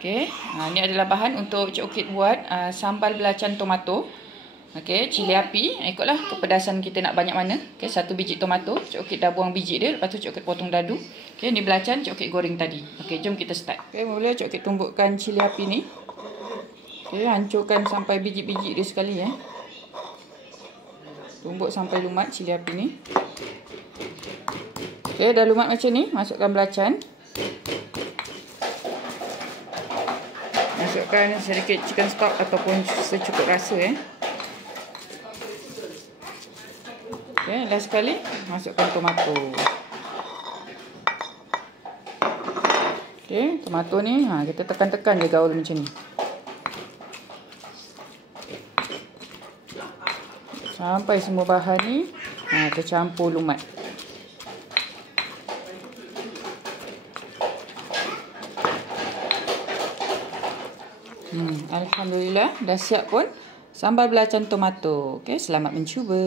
Okey, ni adalah bahan untuk Cik Orchid buat sambal belacan tomato. Okey, cili api. Ikutlah kepedasan kita nak banyak mana. Okey, 1 biji tomato. Cik Orchid dah buang biji dia. Lepas tu Cik Orchid potong dadu. Okey, ni belacan Cik Orchid goreng tadi. Okey, jom kita start. Okey, mula Cik Orchid tumbukkan cili api ni. Okey, hancurkan sampai biji-biji dia sekali . Tumbuk sampai lumat cili api ni. Okey, dah lumat macam ni, masukkan belacan. Masukkan sedikit chicken stock ataupun secukup rasa . Okey, last sekali masukkan tomato. Okey, tomato ni kita tekan-tekan je gaul macam ni. Sampai semua bahan ni tercampur lumat. Alhamdulillah dah siap pun sambal belacan tomato. Okey, selamat mencuba.